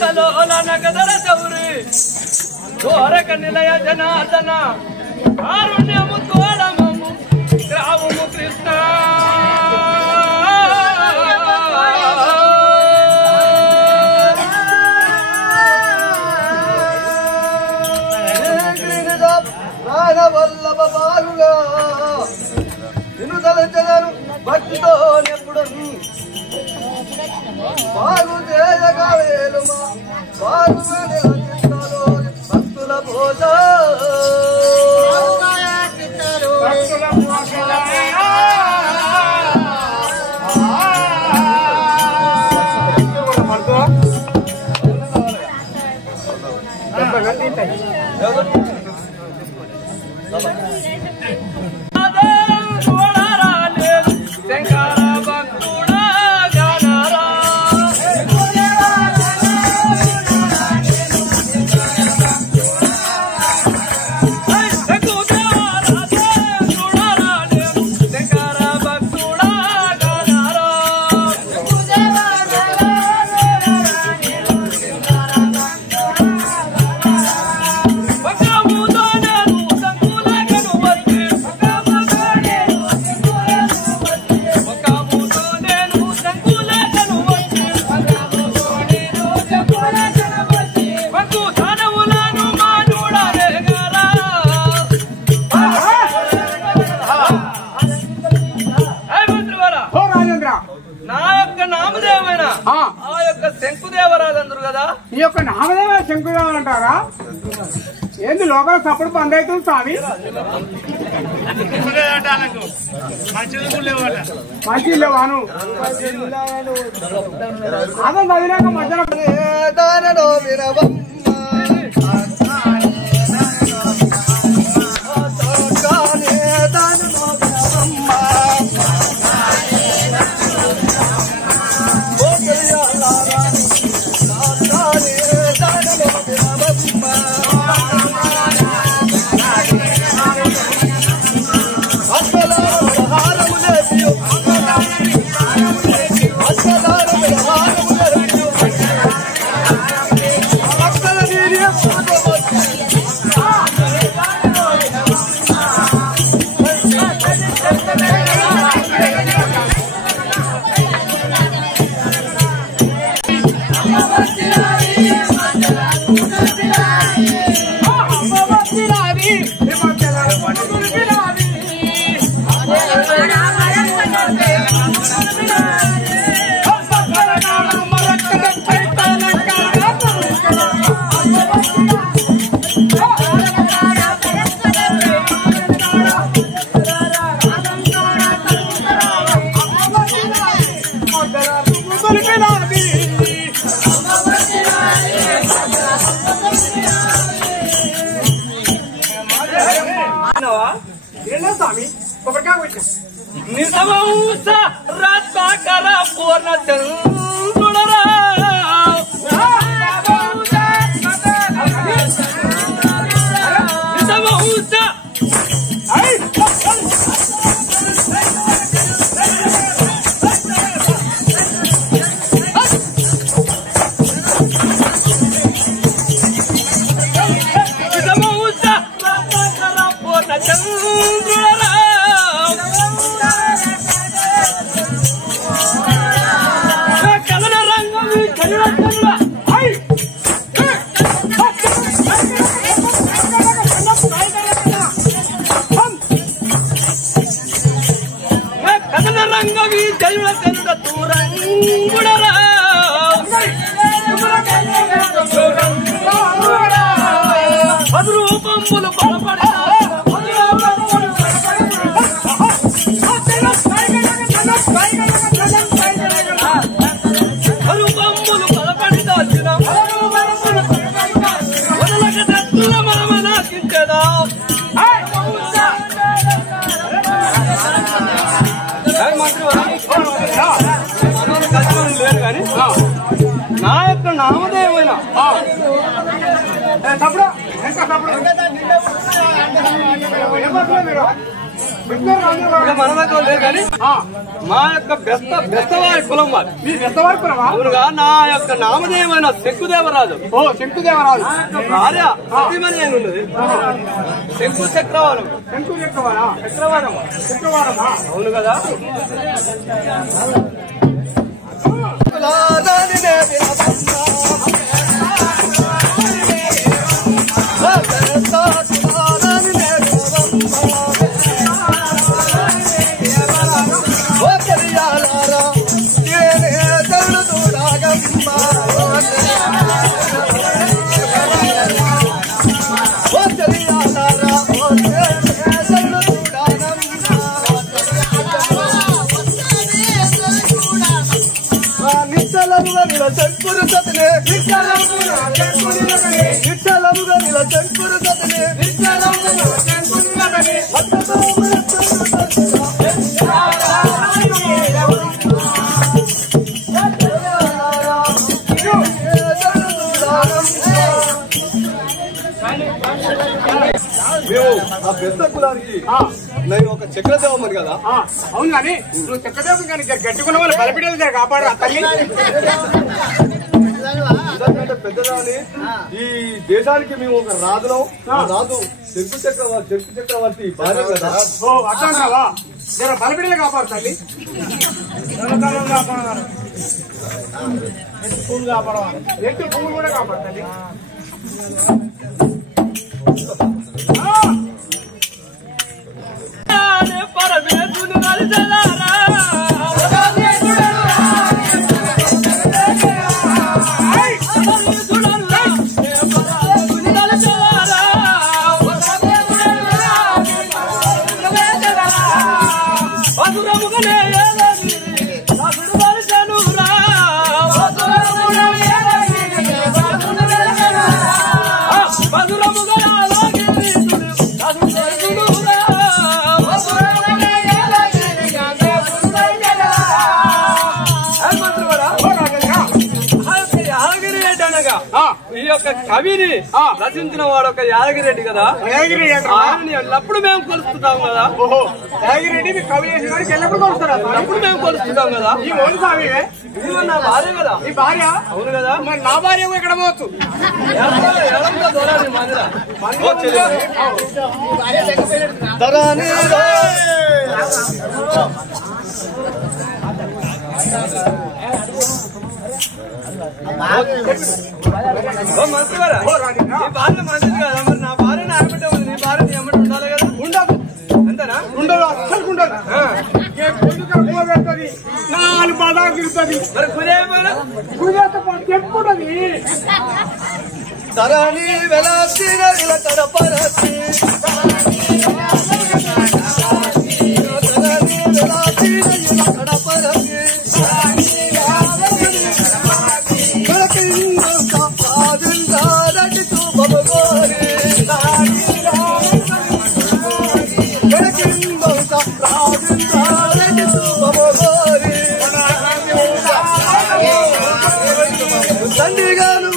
కలోల నగదర చౌరి దోరక నిలయ జనార్దన కారుణ్యము తోడమము గ్రావము కృష్ణ వల్లభ బాలుగా నిన్ను తలచదను భక్తితో నెప్పుడు బాగు చేయగా వేలుమా బాగుగా నిలచిస్తాలో భక్తుల భోజ ఈ యొక్క నామదేవ శంకుదేవులు అంటారా? ఏంది లోపల సప్పుడు బంద్ అవుతుంది స్వామి? మంచి లేవాను అదే చదివినాక మధ్యలో నిజమౌస రత్నాకర పూర్ణ చంద్రుడరా నిజమౌస నిజమౌస రత్నాకర పూర్ణ చంద్రుడరా రంగవి జైవ తెనుడ తూరంగుడరా రూపంబులు బలపడ రూపంబులు బలపడి దాచిన వదలక దత్తుల మనమనాకించదా నా యొక్క నామదేవైన ఇక మన దగ్గర లేదు కానీ మా యొక్క బెస్తవారి కులం వారి. మీ బెస్తవారి కులమా? అవునుగా. నా యొక్క నామదేవమైన శంకుదేవరాజు. ఓ శంకుదేవరాజు భార్య సతీమణి అని ఉన్నది. శంకు చక్రవారం. శంకు చక్రవారా? చక్రవారమా? చక్రవారమా? అవును కదా. నిచ్చలముగా నిల చంపురు సతనే నిచ్చలముగా నిల చంపురు సతనే మేము ఆ పెద్ద కులానికి నేను ఒక చక్రదేవమని కదా. అవును కానీ నువ్వు చక్రదేవం కానీ గట్టుకున్న వాళ్ళు బలపిడలు కాపాడరా తల్లి? ఎందుకంటే పెద్దదాని ఈ దేశానికి మేము ఒక రాజులం. రాజు శంకు చక్రవర్తి భార్య కదా. ఓ అట్లాంటావా? జర బలపిడలు కాపాడు తల్లి. ఎత్తు పువ్వులు కూడా కాపాడు తల్లి. పరమేశ్వరుని కలిసెలారా ఈ యొక్క కవిని రచించిన వాడు ఒక యాదగిరెడ్డి కదా. ఎల్లప్పుడు మేము కొలుస్తుంటాం కదా. ఓహో యాదగిరెడ్డి కవి చేసిన వాడికి ఎల్లప్పుడు కొలుస్తారా? ఎప్పుడు మేము కొలుస్తుంటాం కదా. ఈ ఓన్ స్వామి నా భార్య కదా. ఈ భార్య? అవును కదా. మరి నా భార్య ఎక్కడ పోవచ్చు? మంత్రి గారా నీ భార్య మంచిది కదా. మరి నా భార్య ఆగబట్టే ఉంది. నీ భార్య నీ అమ్మటి ఉండాలి కదా. ఉండదు. అంతేనా? ఉండదు, అస్సలు ఉండదు. పెడుతుంది 4 పదాలు తిరుగుతుంది. మరి కుదేమైనా చెప్పుకుంటది. తరాని వెలాసిన తడపరసి తండ్రిగాను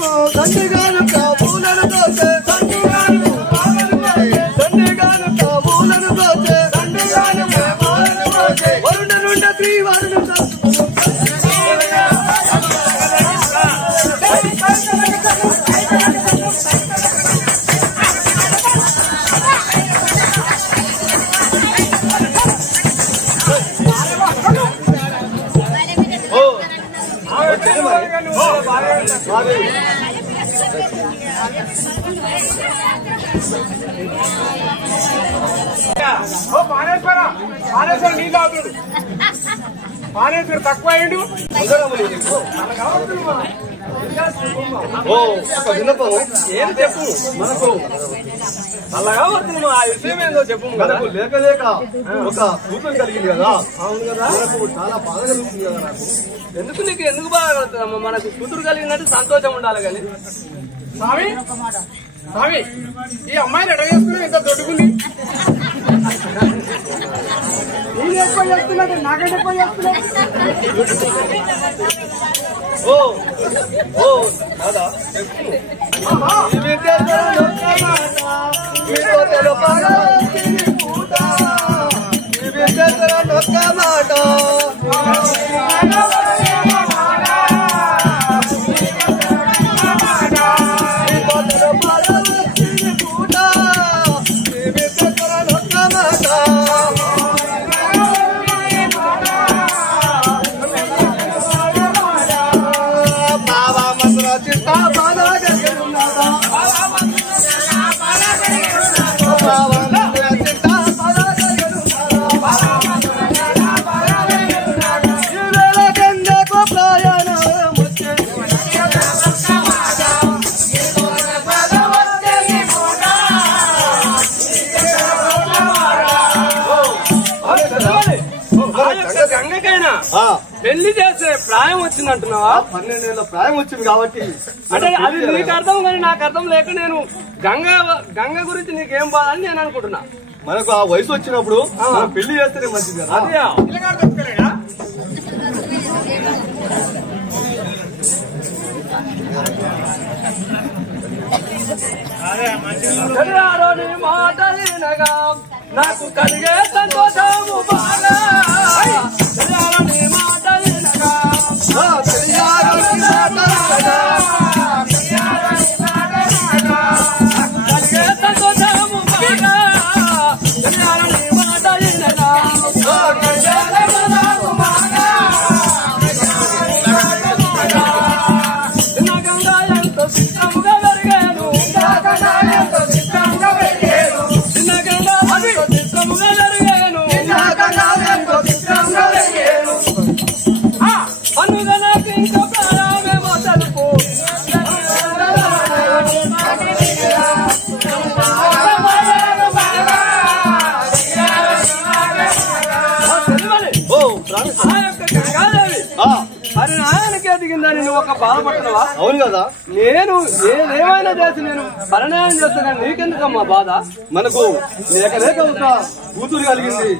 కాబూలను దోసే తండ్రిగాను కాబూలను దోసే వరుణ నుండి శ్రీవారును మానేశ్వర నీ తాగుతుడు. మానేశ్వర తక్కువ అయ్యిండు. విన్నపం ఏం చెప్పు మనకు అలాగా వస్తుంది. ఆ విషయం ఏందో చెప్పు. మనకు లేక లేక ఒక కూతురు కలిగింది కదా. అవును కదా. మనకు చాలా బాధ కలుగుతుంది కదా. నాకు ఎందుకు బాధ కలుగుతుందమ్మా? మనకు కూతురు కలిగినట్టు సంతోషం ఉండాలి కానీ. స్వామి స్వామి ఈ అమ్మాయిని ఎడ చేసుకుని ఇంత దొడ్డుకుంది. నేను ఎక్కువ చేస్తున్నట్టు నాకంటే ఎక్కువ చేస్తున్నా. ఓ ఓ కాదా పెళ్లి చేసే ప్రాయం వచ్చింది అంటున్నావా? 12 ఏళ్ల ప్రాయం వచ్చింది కాబట్టి అంటే అది నీకు అర్థం కానీ నాకు అర్థం లేక నేను గంగ గురించి నీకేం బాధ అని నేను అనుకుంటున్నా. మనకు ఆ వయసు వచ్చినప్పుడు మనం పెళ్లి చేస్తేనే మంచిది కదా. అదే మాటలినగా నాకు కలిగే సంతోషము బాగా మాటలినగా కలిగే సంతోషము బాగా మాటలినగా ఎంతో సిద్ధముగా పెరిగాను అనుగా నాకు ఇంకా ప్రాణమేమో తెలుపు మరి నాయనకే దిగిందని నువ్వు ఒక బాధపడుతున్నావా? అవును కదా. నేనేమైనా చేసి నేను పరిణామం చేస్తాను, నీకెందుకమ్మా బాధ? మనకు లేక లేక ఒక కూతురు కలిగింది,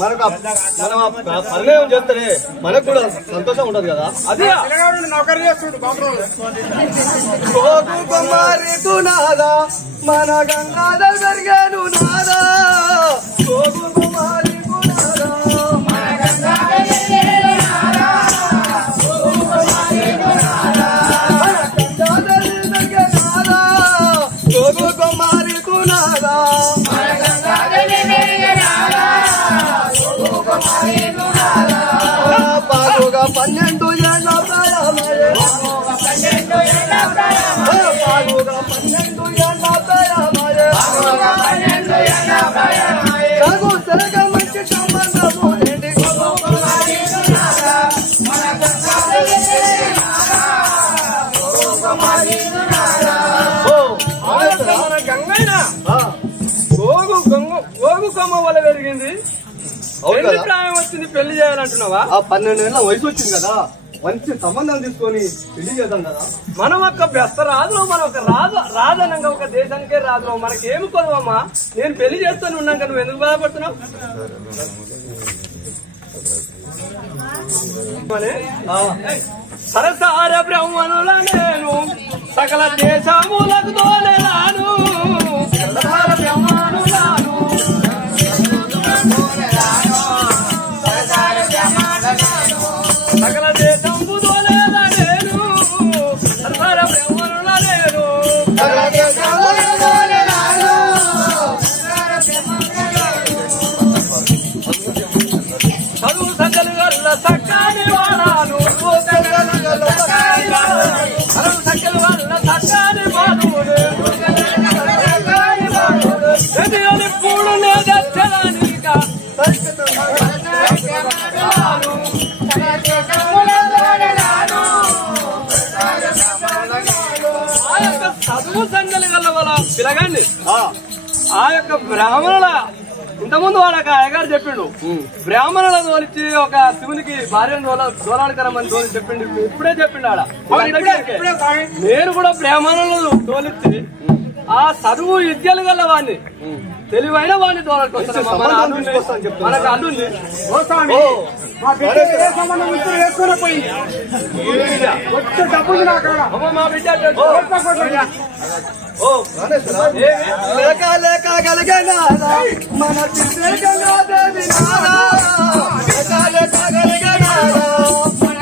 మనకు మనం పరిణయం చేస్తేనే మనకు కూడా సంతోషం ఉంటది కదా. అదే నౌకరీ చేస్తుండు నాదా మన గంగాధర్ జరిగాను నాదా కుమారి పాలుగా 12 ఏళ్ళ ప్రాయమయ్యే పాలుగా 12 ఏళ్ళ ప్రాయమయ్యే చదువు తెలగ మంచి సంబంధము ఏంటి గంగైనా గోగు కొమ్మ వల్ల పెరిగింది, ప్రాయం వచ్చింది, పెళ్లి చేయాలంటున్నావా? ఆ 12 ఏళ్ళ వయసు వచ్చింది కదా, మంచి సంబంధం తీసుకొని పెళ్లి చేద్దాం కదా. మనం ఒక బెస్త రాజులో మనం ఒక రాజనంగా ఒక దేశానికే రాజులో మనకేమి కొనవమ్మా? నేను పెళ్లి చేస్తాను ఉన్నాక నువ్వు ఎందుకు బాధపడుతున్నావు? సరసార బ్రహ్మణుల నేను సకల దేశములకు తోలేలాను, సరసార బ్రహ్మణులను సకల దేశము తోలేలా నేను, సరసార బ్రహ్మణుల నేను చదువు సకలు వల్ల సక్కాని వాడాను, చదువు సకలు వల్ల సక్కాని వాడుడు ఎప్పుడు లేదచ్చలానిక ఆ యొక్క చదువు సంగలి గల వల్ల పిలగండి. ఆ యొక్క బ్రాహ్మణుల ఇంతకుముందు వాళ్ళకి అయ్యగారు చెప్పిండు, బ్రాహ్మణుల తోలిచ్చి ఒక శివునికి భార్యను దోలాడకరమని తోలి చెప్పిండు. ఇప్పుడే చెప్పిండు ఆడ. నేను కూడా బ్రాహ్మణులను తోలిచ్చి ఆ చదువు విద్యలు గల వాడిని, తెలివైన వాడిని తోలకొస్తాను. మనకు అల్లుంది పోయింది వచ్చే డబ్బులు మా బిడ్డ లేక లేక కలిగిన మన గంగాదేవి నాదా లేక లేక కలిగిన మన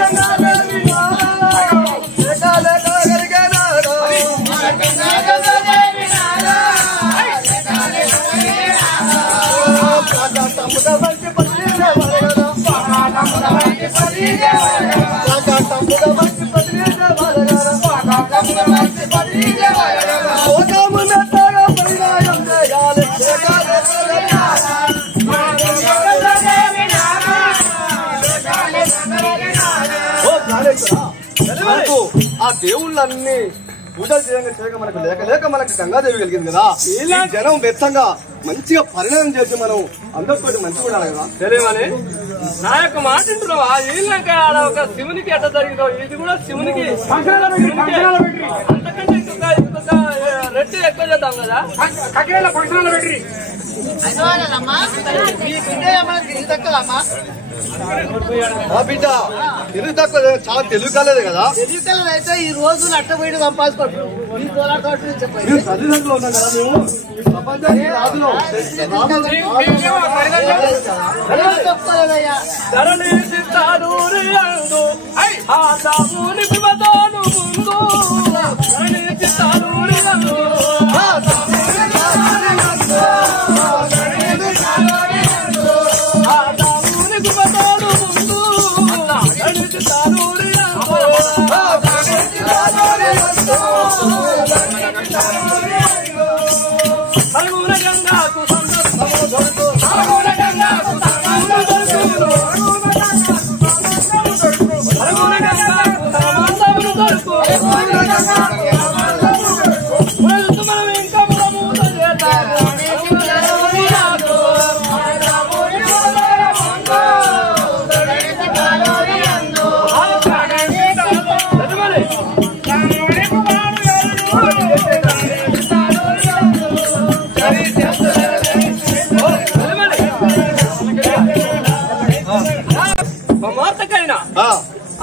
గంగాదేవి నాదా లేక లేక కలిగిన తమ్ముడ మంచి ఆ దేవుళ్ళన్నీ పూజలు చేయక మనకు లేక మనకు గంగాదేవి కలిగింది కదా. ఈ జనం మెత్తంగా మంచిగా పరిణామం చేసి మనం అందరితో మంచిగా ఉండాలి కదా. తెలియమని నా యొక్క మాట వింటున్నావా? వీళ్ళక ఆడ ఒక శివునికి ఎట్ట జరిగిందో ఇది కూడా శివునికి అంతకంటే ఇంకొక రెట్టి ఎక్కువ చేద్దాం కదా. కట్టెల ఫంక్షన్లో పెట్టి బిడ్డ తెలుగు తక్కువ చాలా తెలుగు కాలేదు కదా. అయితే ఈ రోజు అట్టబోయి సంపాదించుకోండి. మేము తల్లిదండ్రులు ఉన్నాం కదా. మేము ప్రపంచానికి రాజులో చెప్తానయ్యా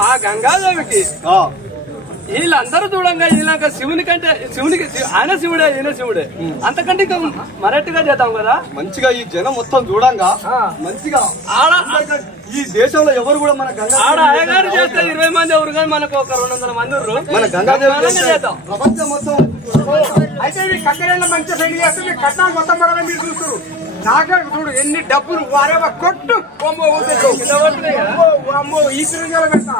ఆ గంగాదేవికి వీళ్ళందరూ చూడంగా వీళ్ళక శివుని కంటే శివునికి ఆయన శివుడే ఈయన శివుడే అంతకంటే ఇంకా మరట్టుగా చేద్దాం కదా. మంచిగా ఈ జనం మొత్తం చూడంగా మంచిగా ఆడ ఈ దేశంలో ఎవరు కూడా మన ఆడ అయ్యగారు చేస్తే 20 మంది ఎవరు కానీ మనకు ఒక 200 మంది మన గంగాదేవి చేద్దాం. ప్రపంచం మొత్తం అయితే మీ కట్టెల మంచి సైడ్ చేస్తే మీ కట్టాలు మొత్తం కూడా మీరు చూస్తారు. నాకే చూడు ఎన్ని డబ్బులు వారేవా కొట్టు అమ్మో ఈ తిరిగి పెట్టా